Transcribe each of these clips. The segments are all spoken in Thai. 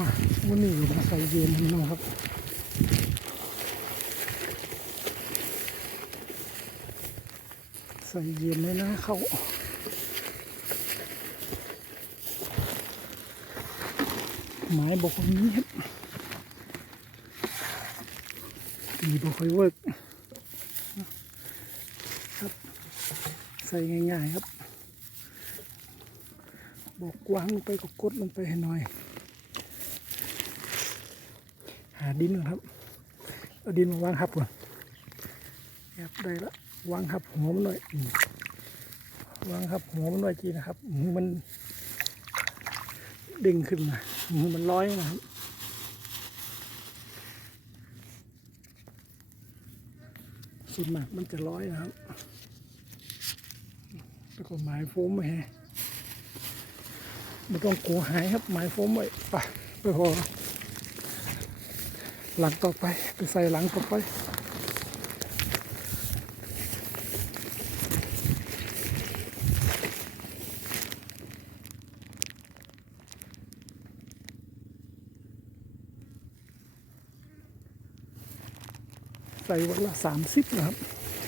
มาวันนี้เรามาใส่เย็นนะครับใส่เย็นเลยนะเขาไม้บอกว่านี้ครับตีบอกค่อยเวิร์กครับ ใส่ง่ายๆครับ บอกกว้างลงไปก็กดลงไปให้หน่อย หา ดินก่อนครับเอาดินมาวางทับก่อนครับได้ละวางทับหัวมันหน่อยวางทับหัวมันหน่อยจีนะครับอืมมันด้งขึ้นมาอืมมันลอยนะครับส่วนมากมันจะลอยนะครับแล้วก็หมายโฟมไว้ไม่ต้องกลัวหายครับหมายโฟมไว้ไปไปพอ หลังต่อไปไปใส่หลังต่อไปใส่วันละสามสิบนะครับ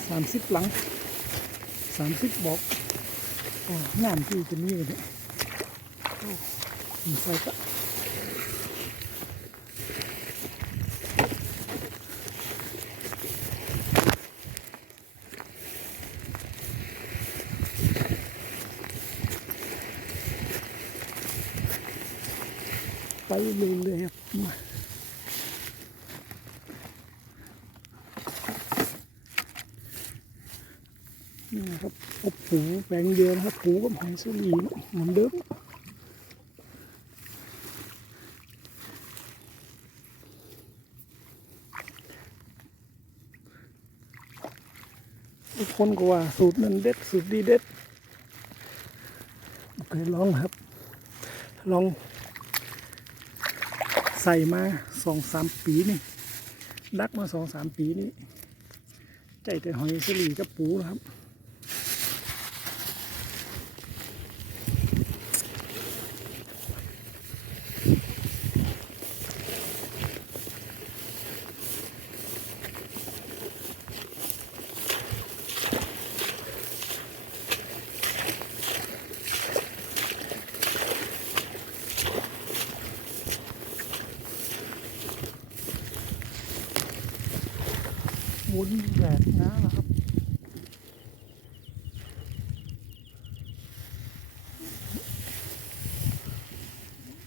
สามสิบหลังสามสิบบอกโอ้งานที่จะมีเนี่ยใส่ก็ ไปเรื่อยๆครับมานี่นะครับอบผูแปลงเดียวนะครับผูกับหอยสลีเหมือนเดิมคนกว่าสูตรนั้นเด็ดสูตรดีเด็ด โอเคลองครับ ลอง ส่มาสองสามปีนี่ดักมาสองสามปีนี่ใจแต่หอยสลีกับปูนะครับ วุ้นแดดนะนะครับ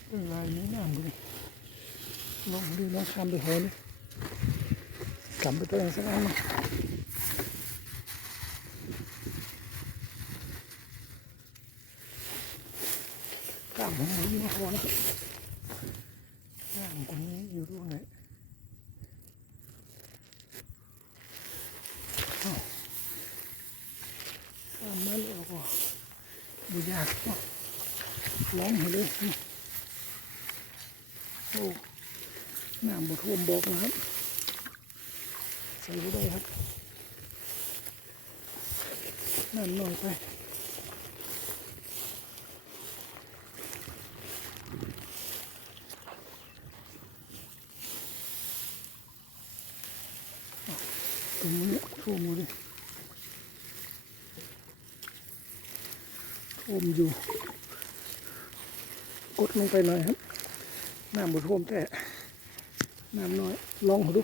เป็นลายนี้น้ำดูดิลองดูลองทำไปหอยเลยกำไปตัวเองสักอันมาข้ามของหอยมาพอนะครับข้ามตรงนี้อยู่ตรงไหน ข้ามมาแล้วก็ดูยากเนาะร้องให้เลยโอ้น้ำบท่ว มบอกนะครับใส่ไปได้ครับน้ำน้อยไปอ้าวตรงนี้ท่วมหมดเลยท่วมอยู่ กดลงไปหน่อยครับน้ำบท่วมแต่ น้ำน้อยลองดู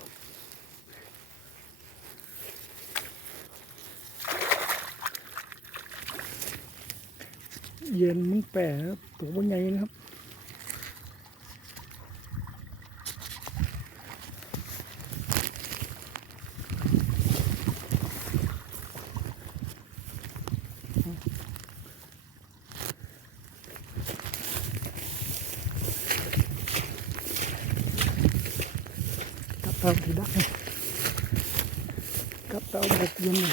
เย็นมึงแปะตัวมันใหญ่นะครับ เตาที่ดักนี่กับเตาบกยนต์นี่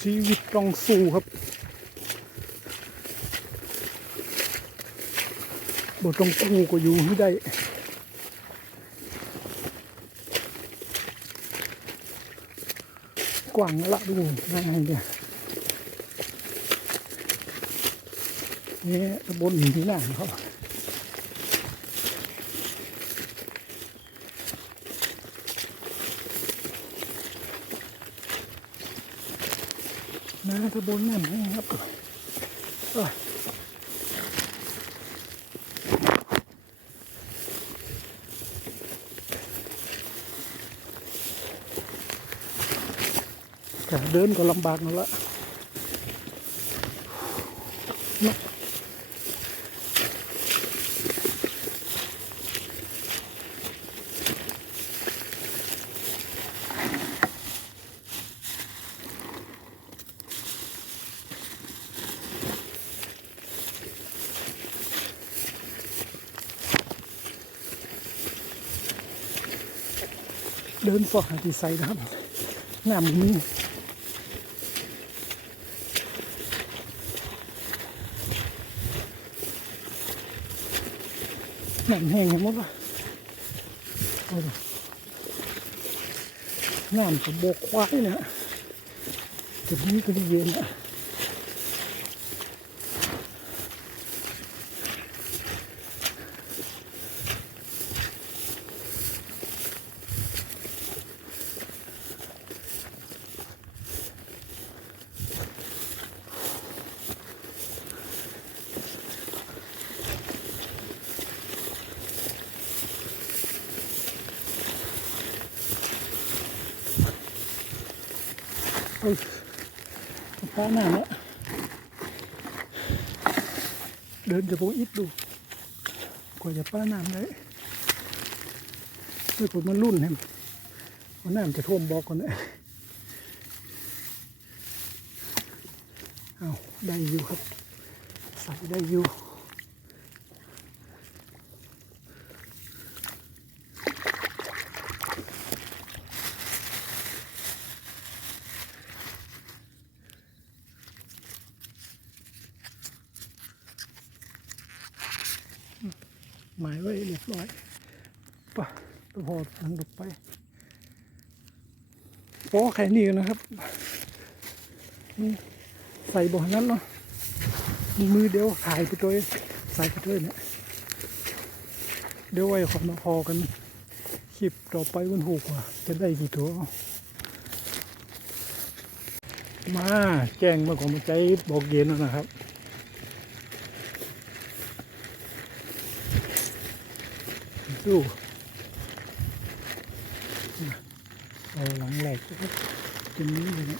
ชีวิตต้องสู้ครับบ่ต้องกู้ก็อยู่ให้ได้ ว่างละดูง่ายเนี่ยนี่บนหินที่หน้าของเขานะตะบนนั่นนี่ครับโอ้ยแต่ เดินก็ลำบากนั่นละนะเดินฟอกหาที่ใส่นะครับน้ามัน น้ำแห้งหมดละโอ้ยน้ำกับกควายเนี่ยจุดนี้ก็ดีเย็นนะาหน้าแล้วเดินจะโบอิดดู กว่าจะป้าน้ำได้ด้วยผมมันรุ่นเห็นมันน้ำจะท่วมบอกก่อนเลยเอาได้อยู่ครับ ใส่ได้อยู่ หมายไว้เรียบร้อยปะตัวพอทางลงไปพอแค่นี้นะครับใส่บ่อนั้นเนาะมีมือเดียวถ่ายไปตัวใส่ไปด้วยเนี่ยเดี๋ยวไว้ขอมาพอกันคลิปต่อไปวันหกว่า จะได้กี่ตัว มาแจ้งมาของมาใจบอกเย็นแล้วนะครับ ดูเอาหลังแหลกจนนี้เลยนะ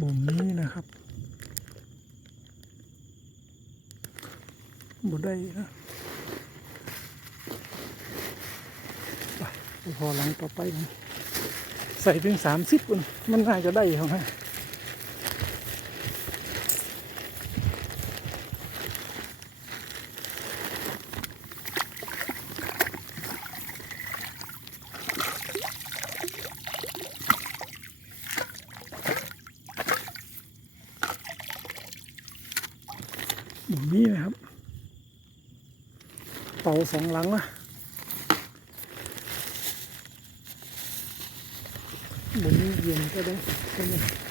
บ่มนี้นะครับ บ่ ได้นะพอหลังต่อไป ใส่ถึงสามสิบมันมันน่าจะได้ครับฮะแบบนี้นะครับ เป่าสองหลังนะบนนี้เย็นก็ได้ก็ได้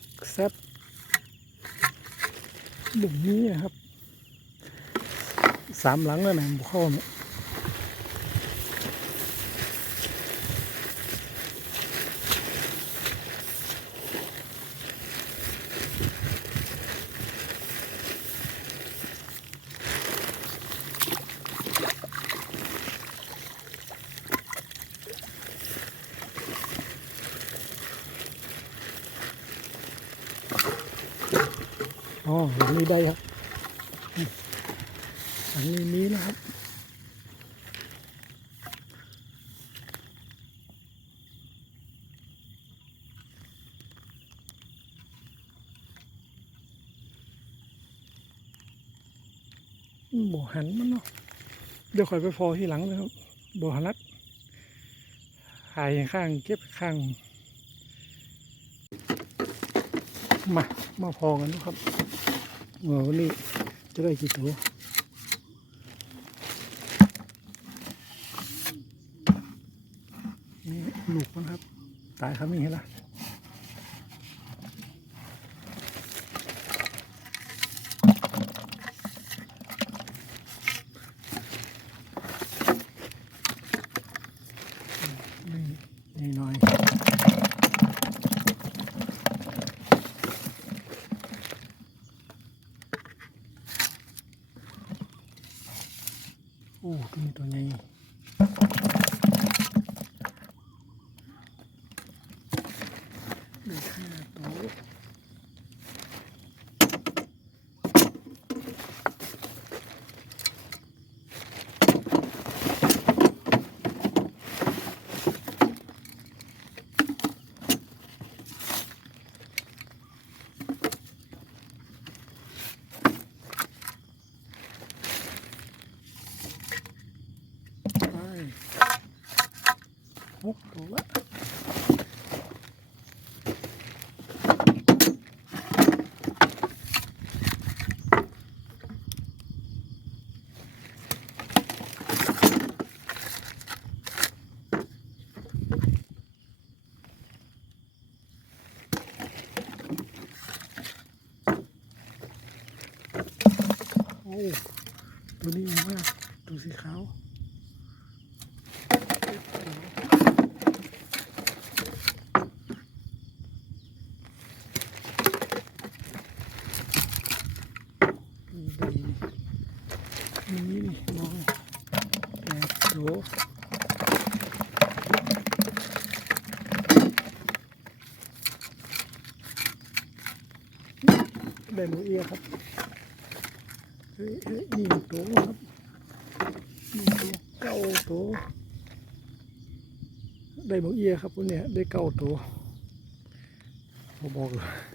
กแซบแบบนี้นะครับ สามหลังแล้วนะบุเข้าเนี่ย อ๋อหลังนี้ได้ครับหลังนี้มีนะครับบ่หันมันเนาะเดี๋ยวคอยไปพอที่หลังเลยครับบ่หันรัดหายข้างเก็บข้าง มา มาพอกันนะครับเออวันนี้จะได้กี่ตัวนี่ลูกมันครับ ตายครับนี่เห็นละนี่นี่หน่อย โอ้ตัวนี้ตัวใหญ่ได้ห้าตัวไป หกตัวโอ้ตัวนี้มากตัวสีขาว นี่ดีนี่นี่น้องแปด โหลได้หมูเอียครับ เฮ้ยเฮ้ยนี่โตครับนี่โตเก้าโตได้หมูเอียครับพวกเนี้ยได้เก้าโตผมบอกเลย